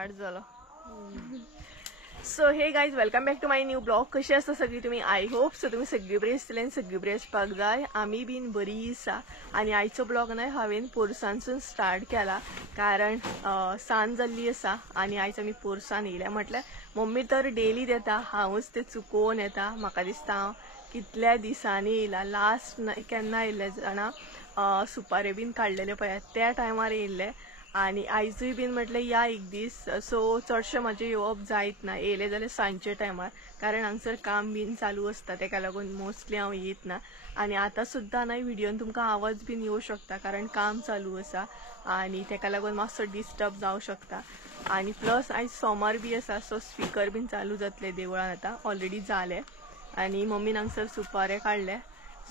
Start झालं. So hey guys welcome back to my new blog. कशी आसा सगळी तुम्ही? आय होप सो तुम्ही सगळी बरी आसतली आनी सगळी बरी आसपाक जाय. आमी बीन बरी आसा. आनी आयचो ब्लॉग न्हय हांवें पोरसांसून स्टार्ट केला कारण सांज जाल्ली आसा आनी आयज आमी पोरसान येयल्या. म्हटल्यार मम्मी तर डेली देता, हांवूच ते चुकोवन येता. म्हाका दिसता हांव कितल्या दिसांनी येयला. लास्ट केन्ना येयल्ले जाणा सुपारे बीन काडलेले पळयात त्या टायमार येयल्ले. आणि आयजूय बीन म्हटलें या एक दीस. सो चडशें म्हाजें येवप जायत ना. येयलें जाल्यार सांजचे टायमार कारण हांगसर काम बीन चालू आसता तेका लागून मोस्टली हांव येयत ना. आनी आतां सुद्दां न्हय व्हिडिओन तुमकां आवाज बीन येवं शकता कारण काम चालू आसा आनी तेका लागून मातसो डिस्टर्ब जावं शकता. आनी प्लस आयज सोमार बी आसा सो स्पीकर बीन चालू जातले देवळान. आतां ऑलरेडी जाले आनी मम्मीन हांगसर सुपारे काडले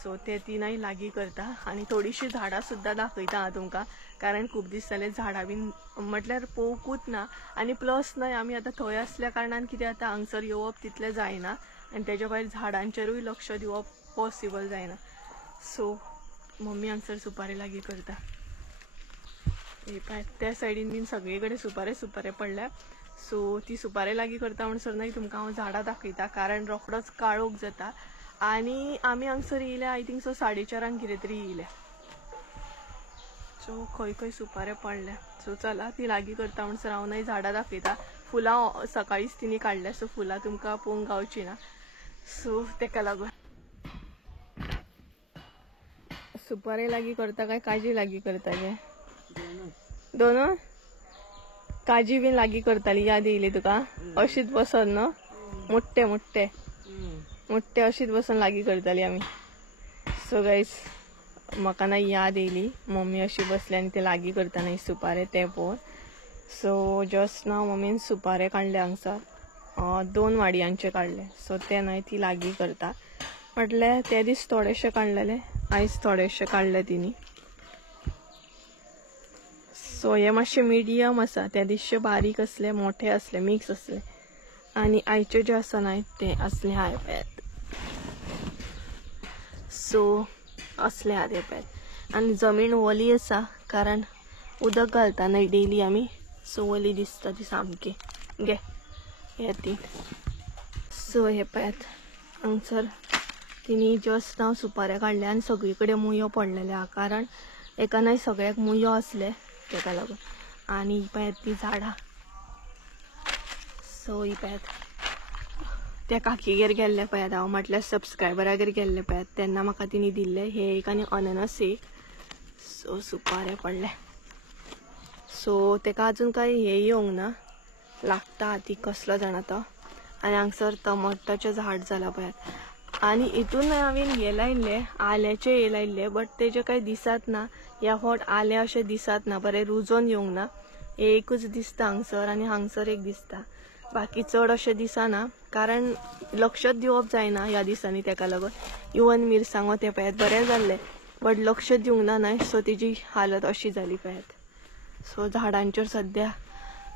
सो ते ती न्हय लागीं करता. आनी थोडीशीं झाडां सुद्दां दाखयता हांव तुमकां कारण खूब दीस जाले झाडां बीन म्हटल्यार पळोवंकूच ना. आनी प्लस न्हय आमी आतां थंय आसल्या कारणान कितें आतां हांगसर येवप तितलें जायना आनी तेज्या भायर झाडांचेरूय लक्ष दिवप पॉसिबल जायना. सो मम्मी हांगसर सुपारी लागीं करता. हे पळय त्या सायडीन बीन सगळे कडेन सुपारे पडल्या. सो ती सुपारे लागीं करता म्हणसर न्हय तुमकां हांव झाडां दाखयता कारण रोखडोच काळोख जाता. आनी आमी हांगसर येयले आय थिंक सो 4:30 कितें तरी येयले. सो खंय खंय सुपारे पडले. सो चला ती लागीं करता म्हणसर हांव न्हय झाडां दाखयता. फुलां सकाळीच तिणी काडल्या सो फुलां तुमकां पळोवंक गावची ना. सो तेका लागून सुपारे लागीं करता काय काजी लागीं करता गे? दोन काजी बीन लागीं करताली याद येयली तुका? अशीच बसन न्हू मोठे मोठे मोठे अशीच बसन लागीं करताली आमी. सो गायज म्हाका ना याद येयली मम्मी अशी बसली आनी ते लागीं करता सुपारे ते पळोवन. सो जस्ट नाव मम्मीन सुपारे काडले हांगसर 2 वाडयांचे काडले. सो ते न्हय ती लागीं करता. म्हटल्यार ते दीस थोडेशे काडलेले आयज थोडेशे काडले तिणी. सो हे मातशे मिडियम आसा. त्या दिसचे बारीक असले मोठे असले मिक्स असले आनी आयचे जे आसा न्हय ते असले हाय पळयात. सो असले हा ते पळयात. आनी जमीन वली आसा कारण उदक घालता न्हय डेली आमी सो वली दिसता ती सामकी. गे हे ती. सो हे पळयात हांगसर तिणी जस्ट नाव सुपारे काडले आनी सगळी कडेन मुयो पडलेले हा कारण एका न्हय सगळ्याक मुयो असले तेका लागून. आनी पळयात ती झाडां. सो ही पळयात त्या काकीगेर गेल्ले पळयात हांव म्हटल्यार सबस्क्रायबरागेर गेल्ले पळयात तेन्ना म्हाका तिणी दिल्ले हे एक आनी अननस एक. सो सुपारे पडले. सो तेका अजून काय हे येवंक ना लागता ती कसलो जाणा तो. आनी हांगसर टमाटाचें झाड जाला पळयात. आनी हितून हांवें हे लायिल्ले आल्याचे हे लायिल्ले बट तेजे कांय दिसत ना. ह्या फावट आले अशें दिसत ना. बरें रुजोन येवंक ना. एकूच दिसता हांगसर आनी हांगसर एक दिसता. बाकी चड अशें दिसना कारण लक्षच दिवप जायना ह्या दिसांनी तेका लागून. इवन मिरसांगो ते पळयात बरें जाल्ले बट लक्ष दिवंक ना न्हय सो तेजी हालत अशी जाली पळयात. सो झाडांचेर सद्या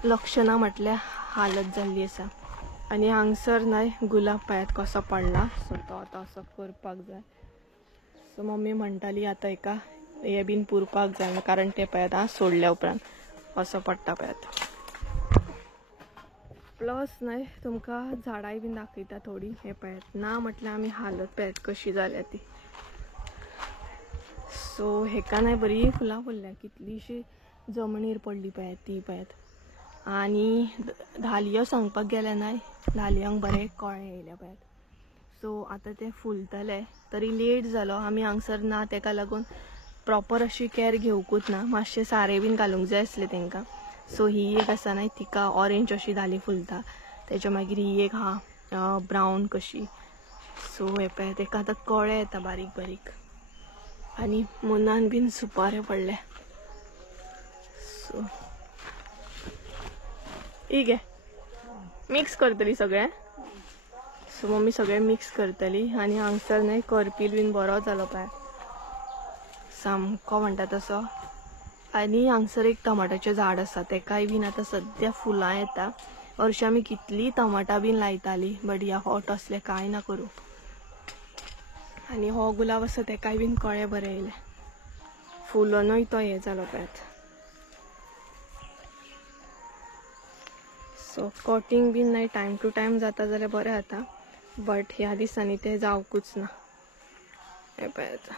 लक्ष ना म्हटल्यार हालत जाल्ली आसा. आनी हांगसर न्हय गुलाब पळयात कसो पडला. सो तो आतां असो करपाक जाय. सो मम्मी म्हणटाली आतां एका हे बीन पुरपाक जाय कारण ते पळयात हां सोडल्या उपरांत असो पडटा पळयात. प्लस न्हय तुमकां झाडांय बीन दाखयता थोडी. हे पळयात ना म्हटल्यार आमी हालत पळयात कशी जाल्या ती. सो हेका न्हय बरी फुलां फुल्ल्या कितलीशी जमनीर पडली पळयात ती पळयात. आनी धालयो सांगपाक गेल्यार न्हय धालयांक बरे कळे येयल्या पळयात. सो आतां ते फुलतले तरी लेट जालो. आमी हांगसर ना तेका लागून प्रॉपर अशी केअर घेवकूच ना. मातशें सारें बीन घालूंक जाय आसलें तेंकां. सो ही एक आसा न्हय तिका ऑरेंज अशी धाली फुलता. तेच्या मागीर ही एक हा ब्रावन कशी. सो हे पळय तेका आतां कळे येता बारीक बारीक. आनी मुनान बीन सुपारे पडले. सो ही गे मिक्स करतली सगळें. सो मम्मी सगळें मिक्स करतली. आनी हांगसर न्हय करपील बीन बरो जालो पळय सामको म्हणटा तसो. आनी हांगसर एक टमाटाचें झाड आसा तेकाय बीन आतां सद्या फुलां येता. हरशीं आमी कितलीं टमाटां बीन लायतालीं बट ह्या फावट असलें कांय ना करूं. आनी हो गुलाब आसा तेकाय बीन कळे बरे येयले. फुलोनूय तो हे जालो पळयात. सो कटिंग बीन नाही टाइम टू टाइम जाता जाल्यार बरें जाता, बट ह्या दिसांनी ते जावकूच ना. हे पळय आतां.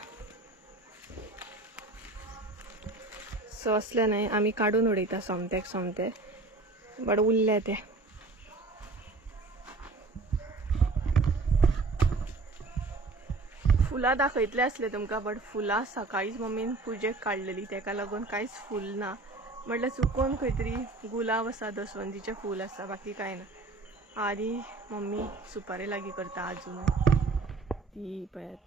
सो असले नाही आमी काडून उडयता सोमत्याक सोमते, बट उरले ते. फुलां दाखयतले असले तुमकां, बट फुलां सकाळीच मम्मीन पुजेक काडलेली, तेका लागून कांयच फूल ना. म्हटल्यार चुकोन खंय तरी गुलाब आसा, दसवंतीचें फूल आसा, बाकी कांय ना. आनी मम्मी सुपारी लागीं करता अजून ती पळयात.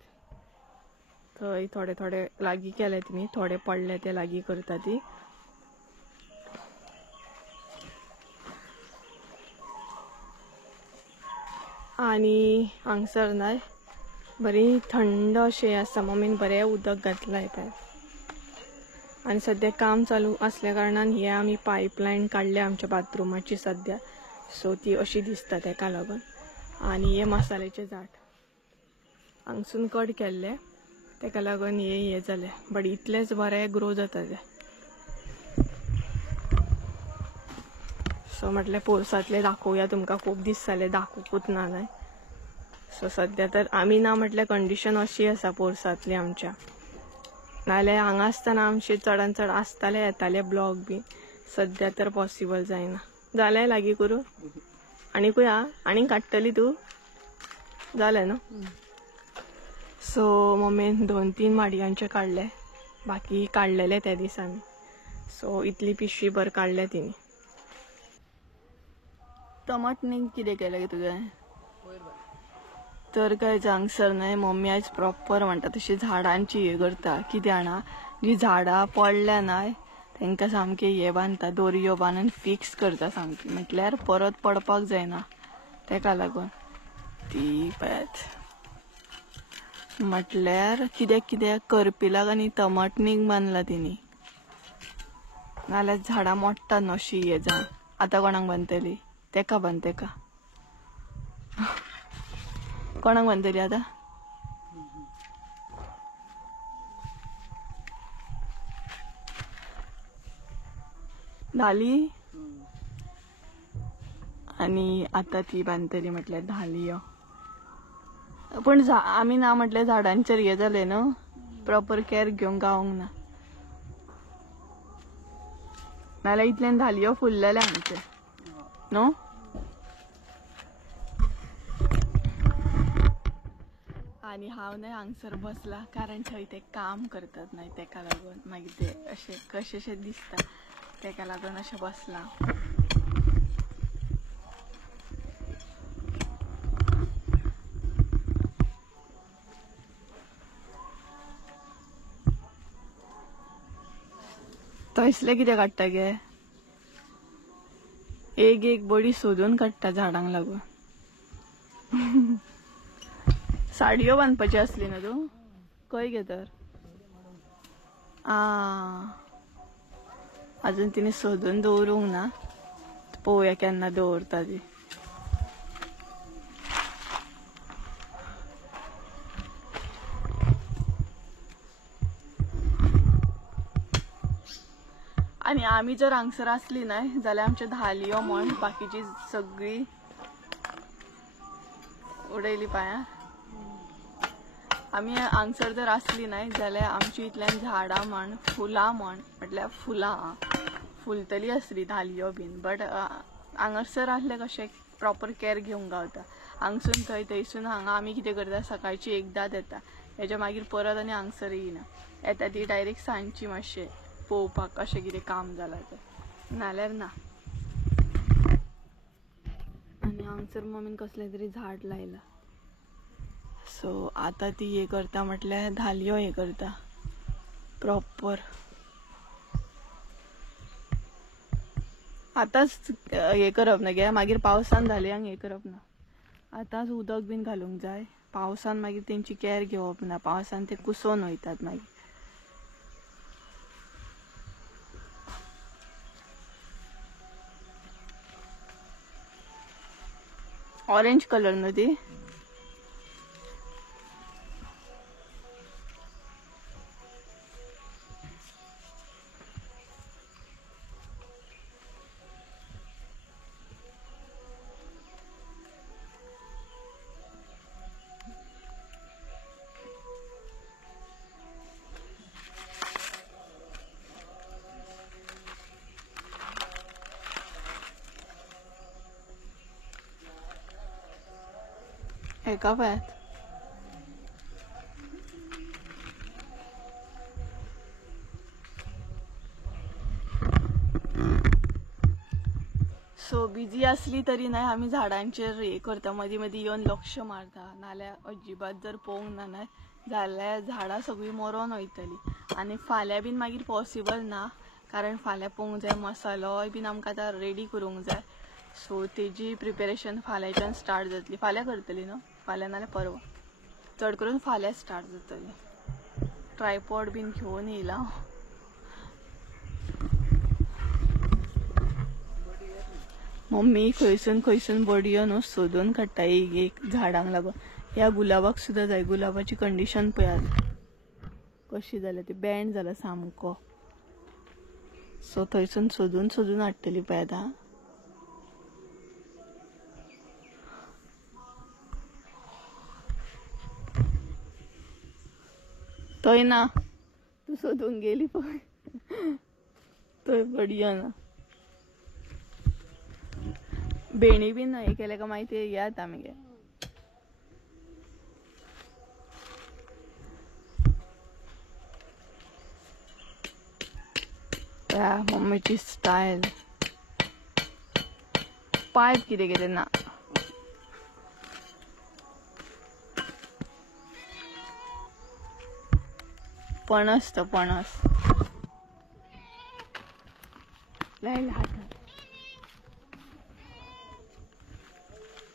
थंय थोडे थोडे लागीं केले तिणी, थोडे पडले ते लागीं करता ती. आनी हांगसर न्हय बरी थंड अशें आसा, मम्मीन बरें उदक घातलां पळय. आनी सद्या काम चालू असल्या कारणान हे आमी पायपलायन काडल्या आमच्या बाथरुमाची सद्या, सो ती अशी दिसता तेका लागून. आनी हे मसाल्याचे झाड हांगसून कट केल्ले, तेका लागून हे जाले, बट इतलेच बरें ग्रो जाता ते. सो म्हटल्यार पोरसांतले दाखोवया तुमकां, खूब दीस जाले दाखोवूच ना न्हय. सो सद्या तर आमी ना म्हटल्यार कंडिशन अशी आसा पोरसांतली आमच्या, नाल्यार हांगा आसतना आमचे चडान चड आसताले येताले ब्लॉग बी. सद्या तर पॉसिबल जायना. जालें लागीं करूं आनीकूय हा, आनीक काडटली तूं? जालें न्हू. सो मम्मीन 2-3 माडयांचे काडले, बाकी काडलेले त्या दिसांनी. सो इतली पिशवी भर काडले तिणी. टमाटनीक कितें केलें तुवें? तर काय हांगसर न्हय मम्मी आयज प्रॉपर म्हणटा तशी झाडांची हे करता. कितें जाणा, जी झाडां पडल्या न्हय तांकां सामके हे बांदता, दोरयो बांदून फिक्स करता सामकी, म्हटल्यार परत पडपाक जायना. तेका लागून ती पळयात. म्हटल्यार कित्याक कित्याक करपिलाक आनी टमाटनीक बांदला तिणी, नाल्यार झाडां मोडटा न्हू अशी हे जावन. आतां कोणाक बांदतली? तेका बांद, तेका. कोणाक बांदतली आतां? धाली. आनी आतां ती बांदतली म्हटल्यार धालयो. पण आमी ना म्हटल्यार झाडांचेर हे जाले न्हू, प्रॉपर केअर घेवंक गावंक ना, नाल्यार इतल्यान धालयो फुललेले आमचे न्हू. आनी हांव न्हय हांगसर बसला कारण थंय ते काम करतात न्हय, तेका लागून मागीर ते अशें कशेशें दिसता, तेका लागून अशें बसलां. थंयसले कितें काडटा गे? एक बडी सोदून काडटा झाडांक लागून. साडयो बांदपाची आसली ना तूं? खंय गे तर? अजून तिने सोदून दवरूंक ना, पळोवया केन्ना दवरता ती. आनी आमी जर हांगसर आसली न्हय जाल्यार आमचे धालयो म्हण बाकीची सगळी उडयली पांयां. आमी हांगसर जर आसली न्हय जाल्यार आमची इतल्यान झाडां म्हण फुलां म्हटल्यार फुलां फुलतली आसली धालयो बीन, बट हांगासर आसले कशें प्रॉपर केअर घेवंक गावता. हांगसून थंय, थंयसून हांगा आमी कितें करता, सकाळची एकदांच येता, हेच्या मागीर परत आनी हांगसर येयना. येता ती डायरेक्ट सांजची मातशें पळोवपाक कशें कितें काम जालां तें, नाल्यार ना. आनी हांगसर मम्मीन कसलें तरी झाड लायला. सो आतां ती हे करता म्हटल्यार धालयो हे करता प्रॉपर. आतांच हे करप ना गे, मागीर पावसान धालयांक हे करप ना. आतांच उदक बीन घालूंक जाय, पावसान मागीर तेंची केअर घेवप ना, पावसान ते कुसोन वयतात मागीर. ऑरेंज कलर न्हू ती. एका पायात सो बिझी असली तरी नाही आम्ही झाडांचेर हे करता मधी मधी येऊन लक्ष मारता नाल्या अजिबात जर पोवंक ना नाही जाल्यार झाडां सगळीं मरोन वयतली आनी फाल्यां बीन मागीर पॉसिबल ना कारण फाल्यां पोवंक जाय मसालोय बीन आमकां आतां रेडी करूंक जाय सो तेजी प्रिपेरेशन फाल्यांच्यान स्टार्ट जातली फाल्यां करतली न्हू फाल्यां नाल्यार परवा चड करून फाल्यां स्टार्ट जातली ट्रायपॉड बीन घेवन येयला मम्मी खंयसून बडयो न्हू सोदून काडटा एक झाडांक लागून ह्या गुलाबाक सुद्दां जाय गुलाबाची कंडिशन पळयात कशी जाल्या ती बँड जाला सामको सो थंयसून सोदून हाडटली पळयात आं थंय ना तू सोदूंक गेली पळय थंय बडयो ना बेणी बीन हे केले का माहिती येता मगे मम्मीची स्टायल पायप कितें कितें ना पणस तो पणस लायला हातात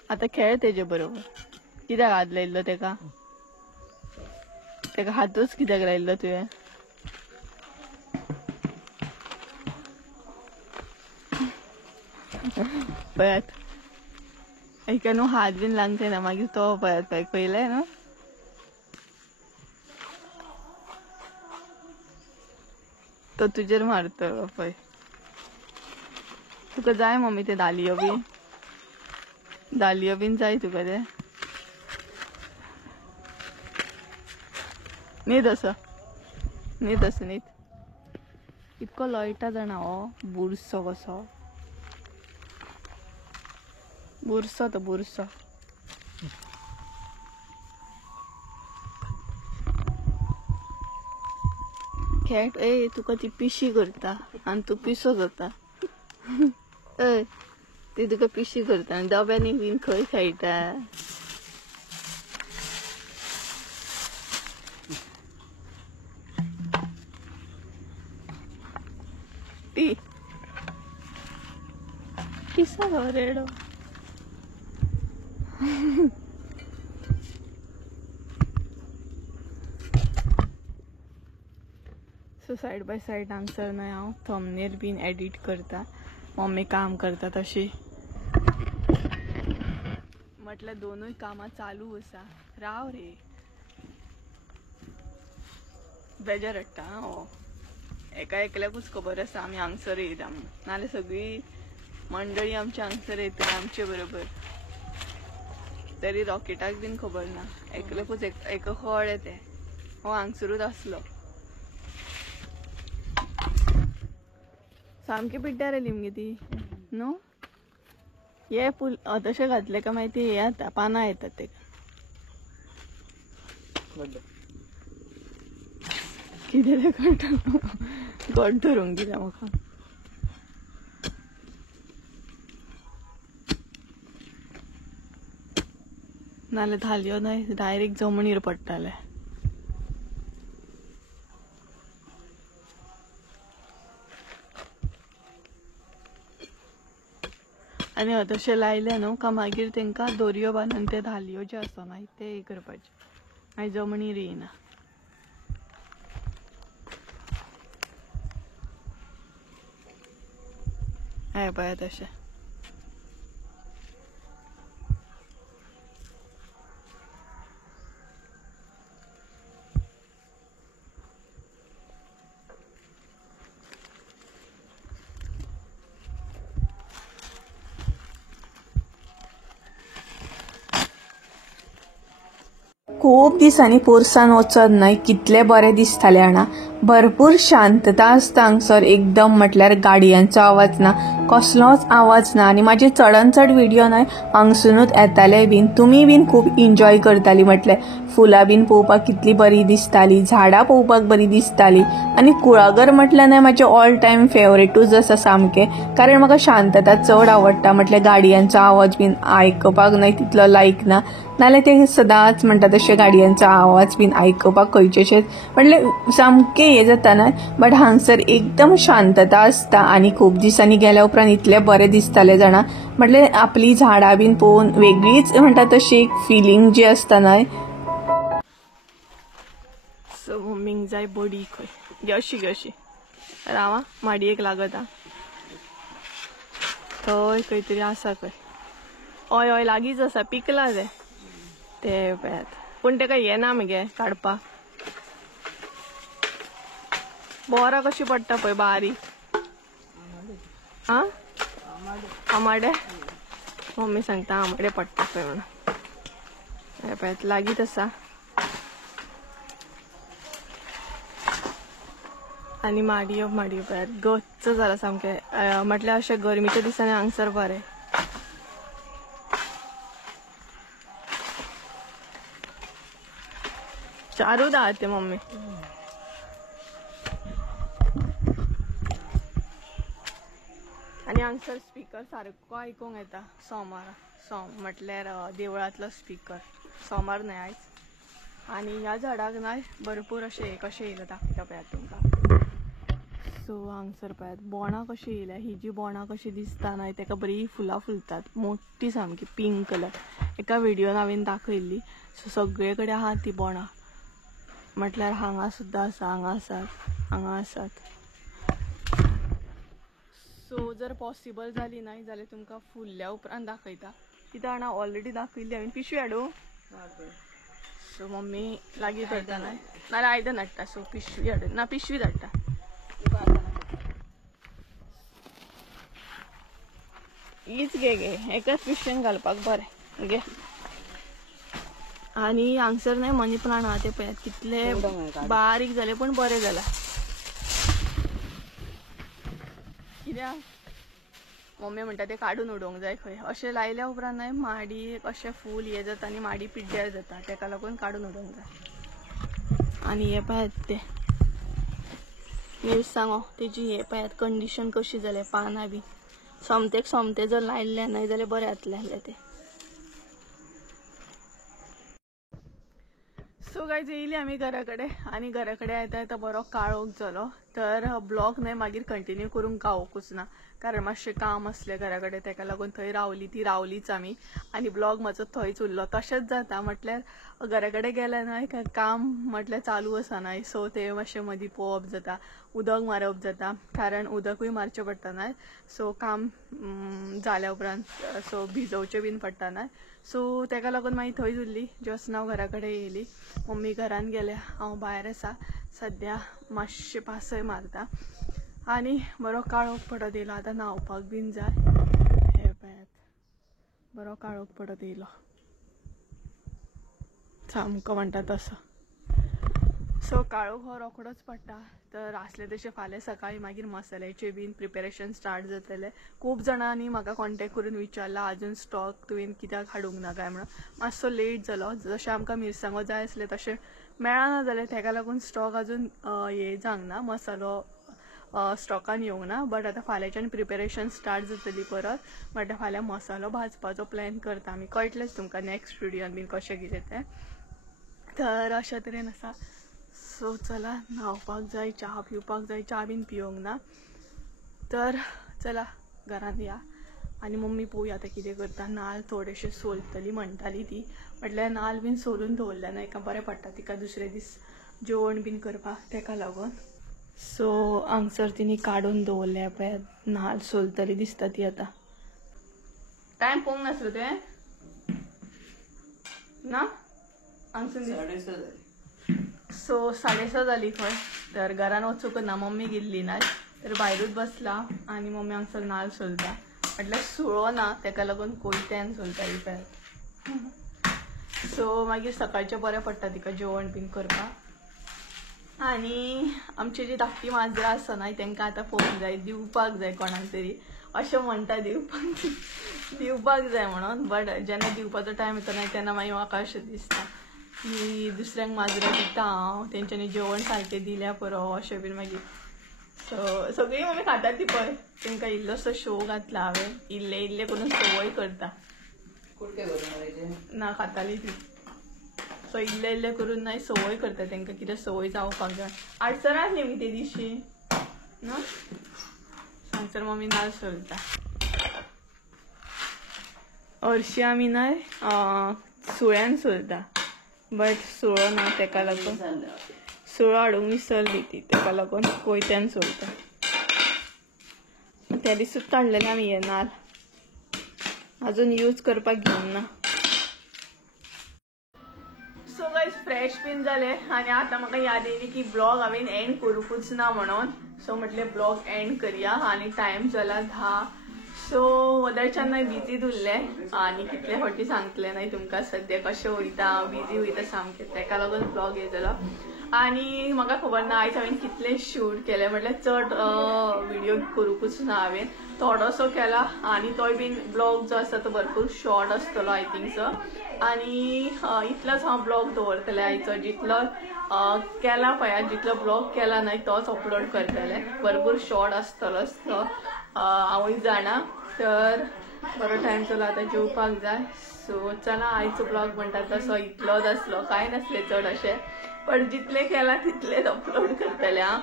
आता खेळ तेजे बरोबर कित्याक हात लायल्लो तेका हातूच कित्याक लायल्लो तुवें पळयात एका न्हू हात बीन लावंक जायना मागीर तो पळयात पळयलें न्हू तो तुजेर मारतलो पळय तुका जाय मम्मी ते दालियो बीन जाय तुका ते न्हीद असो न्हीद इतको लयटा जाणा हो बुरसो कसो बुरसो खेळ ए तुका ती पिशी करता आणि तू पिसो जाता ती तुका पिशी करता आनी डब्यांनी बीन खंय खेळटा ती पिसा redo so side by side हांगसर न्हय हांव थंबनेल बीन एडिट करता मम्मी काम करता तशी म्हटल्यार दोनूय कामां चालू आसा राव रे बेजार हाडटा हो एका एकल्याकूच खबर आसा आमी हांगसर येयता म्हणून नाल्यार सगळी मंडळी आमची हांगसर येता आमचे बरोबर तरी रॉकेटाक बीन खबर ना एकल्याकूच एक खळ येते हो हांगसरूच आसलो सामकी पिड्ड्यार येयली मगे ती न्हू हे फूल तशें घातलें का मागीर ती हे जाता पानां येतात तेका कितें रे करता गोड धरूंक दिल्या म्हाका नाल्यार धालयो न्हय डायरेक्ट जमनीर पडटाले आनी तशें लायलें न्हू का मागीर तांकां दोरयो बांदून ते धालयो जे आसा मागीर ते हे करपाचे मागीर जमनीर येयना हय पळय तशें खूब दिसांनी पोरसान वचत न्हय कितले बरें दिसतालें जाणा भरपूर शांतता आसता हांगसर. एकदम म्हटल्यार गाडयांचो आवाज ना, कसलोच आवाज ना. आनी म्हाजे चडन चड व्हिडिओ न्हय हांगसुनूच येताले बीन. तुमी बीन खूब एन्जॉय करताली. म्हटल्यार फुलां बीन पळोवपाक कितली बरी दिसताली, झाडां पळोवपाक बरी दिसताली. आनी कुळागर म्हटल्यार न्हय म्हाजें ऑल टायम फेवरेटूच आसा सामकें. कारण म्हाका शांतता चड आवडटा. म्हटल्यार गाडयांचो आवाज बीन आयकपाक न्हय तितलो लायक ना. नाल्यार ते सदांच म्हणटा तशें गाडयांचो आवाज बीन आयकपाक खंयचेशेच म्हटल्यार सामकें हें जाता न्हय. बट हांगसर एकदम शांतता आसता. आनी खूब दिसांनी गेल्या उपरांत इतलें बरें दिसतालें जाणा. म्हटल्यार आपली झाडां बीन पळोवन वेगळीच म्हणटा तशी एक फिलींग जी आसता न्हय. सो मम्मीक जाय बडी खंय गे अशी गे अशी रावा माडयेक लागता थंय खंय तरी आसा खंय. हय हय लागींच आसा पिकला ते पळयात. पूण तेका येना मगे काडपाक. बोरां कशी पडटा पळय बारीक. आं आमाडे मम्मी सांगता आमाडे पडटा पळय म्हणून. हे पळयात लागींच आसा. आनी माडयो पळयात गच्च जाला सामकें. म्हटल्यार अशें गरमीच्या दिसांनी हांगसर बरें. चारूच आहात ते मम्मी. आनी हांगसर स्पीकर सारको आयकूंक येता सोमार म्हटल्यार देवळांतलो स्पीकर. सोमार न्हय आयज. आनी ह्या झाडाक न्हय भरपूर अशें कशें येयला दाखयता पळयात तुमकां. सो हांगसर पळयात बोंडां कशीं येयल्या. ही जी बोंडां कशीं दिसता न्हय तेका बरी फुलां फुलतात मोठी सामकी पिंक कलर. एका व्हिडिओन हांवें दाखयल्ली. सो सगळे कडेन आहात ती बोंडां. म्हटल्यार हांगा सुद्दां आसा, हांगा आसात. सो जर पॉसिबल जाली न्हय जाल्यार तुमकां फुलल्या उपरांत दाखयता. कित्याक जाणा ऑलरेडी दाखयल्ली हांवें. पिशवी हाडूं. सो मम्मी लागीं करता न्हय नाल्यार आयदन हाडटा. सो पिशवी हाडून ना पिशवी धाडटा. हीच गे एकाच पिशवेन घालपाक बरें गे. आनी हांगसर न्हय मनी प्लांट आहा ते पळयात कितले बारीक जाले पूण बरें जाला. कित्याक मम्मी म्हणटा ते काडून उडोवंक जाय खंय. अशें लायल्या उपरांत न्हय माडी अशें फूल हें जाता आनी माडी पिड्ड्यार जाता. तेका लागून काडून उडोवंक जाय. आनी हे पळयात ते मिरसांगो तेजी हे पळयात कंडिशन कशी जाल्या. पानां बी सोमते जर लायल्ले न्हय जाल्यार बरें जातलें आहलें ते. सो गायज येयली आमी घरा कडेन. आनी घरा कडेन येता येता बरो काळोख जालो. तर ब्लॉग न्हय मागीर कंटिन्यू करूंक गावोकूच ना. कारण मातशें काम आसलें घरा कडेन तेका लागून थंय रावलीच आमी. आनी ब्लॉग म्हाजो थंयच उरलो. तशेंच जाता म्हटल्यार घरा कडेन गेल्यार न्हय काम म्हटल्यार चालू आसा न्हय. सो ते मातशें मदीं पळोवप जाता. उदक मारप जाता कारण उदकूय मारचें पडटा न्हय. सो काम जाल्या उपरांत सो भिजोवचें बीन पडटा न्हय. सो तेका लागून मागीर थंयच उरली. जस्ट नाव घरा कडेन येयली. मम्मी घरान गेल्या हांव भायर आसा सद्या मातशें पासय मारता. आनी बरो काळोख पडत येयलो. आतां न्हावपाक बीन जाय. हे पळयात बरो काळोख पडत येयलो सामको म्हणटा तसो. सो काळोख हो रोखडोच पडटा. तर आसले तशें फाल्यां सकाळीं मागीर मसाल्याचें बीन प्रिपेरेशन स्टार्ट जातलें. खूब जाणांनी म्हाका कॉन्टेक्ट करून विचारला आजून स्टॉक तुवें कित्याक हाडूंक ना काय म्हणून. मातसो लेट जालो. जशें आमकां मिरसांगो जाय आसले तशें मेळना जालें. तेका लागून स्टॉक आजून हें जावंक ना. मसालो स्टॉकान येवंक ना. बट आतां फाल्यांच्यान प्रिपेरेशन स्टार्ट जातली परत. म्हटल्यार फाल्यां मसालो भाजपाचो प्लॅन करता आमी. कळटलेंच तुमकां नेक्स्ट व्हिडियोन बीन कशें कितें तें. तर अशा तरेन आसा. सो चला न्हावपाक जाय, च्या पिवपाक जाय. च्या बीन पिवंक ना. तर चला घरांत या. आनी मम्मी पळोवया आतां कितें करता. नाल्ल थोडेशे सोलतली म्हणटाली ती. म्हटल्यार नाल्ल बीन सोलून दवरल्यार न्हय बरें पडटा तिका दुसरे दीस जेवण बीन करपाक तेका लागून. सो हांगसर तिणी काडून दवरल्या पळयात नाल्ल सोलतली दिसता ती आतां. टायम पळोवंक नासलो तुवें ना हांगसून. सो 6:30 जाली खंय. तर घरान वचूंक ना. मम्मी गेल्ली ना तर भायरूच बसला. आनी मम्मी हांगसर नाल्ल सोलता. म्हटल्यार सुळो ना तेका लागून कोयत्यान सोलताली पळयात. सो मागीर सकाळचें बरें पडटा तिका जेवण बीन करपाक. आणि आमचे जे धाकटी माजरां आसा न्हय तांकां आतां फोन जाय दिवपाक जाय कोणाक तरी अशें म्हणटा दिवपाक जाय म्हणून. बट जेन्ना दिवपाचो टायम येता न्हय तेन्ना मागीर म्हाका अशें दिसता की दुसऱ्यांक माजरां दिता हांव तेंच्यांनी जेवण सारकें दिल्या पुरो अशें बीन मागीर. सो सगळीं मम्मी खातात ती पळय तांकां इल्लोसो शो घातला हांवें इल्ले करून सवय करता. ना खाताली ती. सो इल्ले करून न्हय सवय करता तांकां कितें सवय जावपाक जाय. आडसरां न्ही मी ते दिशी ना सांगसर मम्मी नाल सोलता. हरशीं आमी न्हय सुळ्यान सोलता बट सुळो ना तेका लागून सुळो हाडूंक विसरली ती तेका लागून कोयत्यान सोलता. त्या दिसूच काडलेले आमी हे नाल अजून यूज करपाक घेवन ना. सो गायज फ्रेश बीन जाले आनी आतां म्हाका याद येयली की ब्लॉग हांवें एंड करूंकूच ना म्हणून. सो म्हटलें ब्लॉग एंड करया आनी टायम जाला 10. सो वदरच्यान न्हय बिजीच उरलें आनी कितले फावटी सांगतलें न्हय तुमकां सद्या कशें वयता हांव बिजी वयता सामकें तेका लागून ब्लॉग हे जालो. आनी म्हाका खबर ना आयज हांवें कितले शूट केले म्हटल्यार चड व्हिडिओ करूंकूच ना हांवें थोडोसो केला आनी तोय बीन ब्लॉग जो आसा तो भरपूर शॉर्ट आसतलो आय थिंक सो. आनी इतलोच हांव ब्लॉग दवरतलें आयचो जितलो केला पळय जितलो ब्लॉग केला न्हय तोच अपलोड करतलें. भरपूर शॉर्ट आसतलोच तो हांवूय जाणा. तर बरो टायम जालो आतां जेवपाक जाय. सो चला आयचो ब्लॉग म्हणटा तसो इतलोच आसलो कांय नासलें चड अशें पण जितले केला तितलेच अपलोड करतले हांव.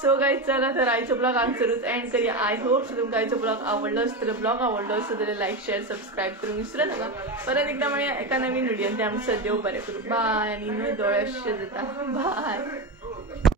सो गायज चला तर आयचो ब्लॉग हांगसरूच एंड करूया. आय होप तुमकां आयचो ब्लॉग आवडलो आसतलो. ब्लॉग आवडलो आसत जाल्यार लायक शेअर सबस्क्राईब करूंक विसरू नका. परत एकदा मेळया एका नवीन व्हिडिओन. ते आमचं देव बरें करूं. बाय. आनी न्हय दोळे अशें जाता. बाय.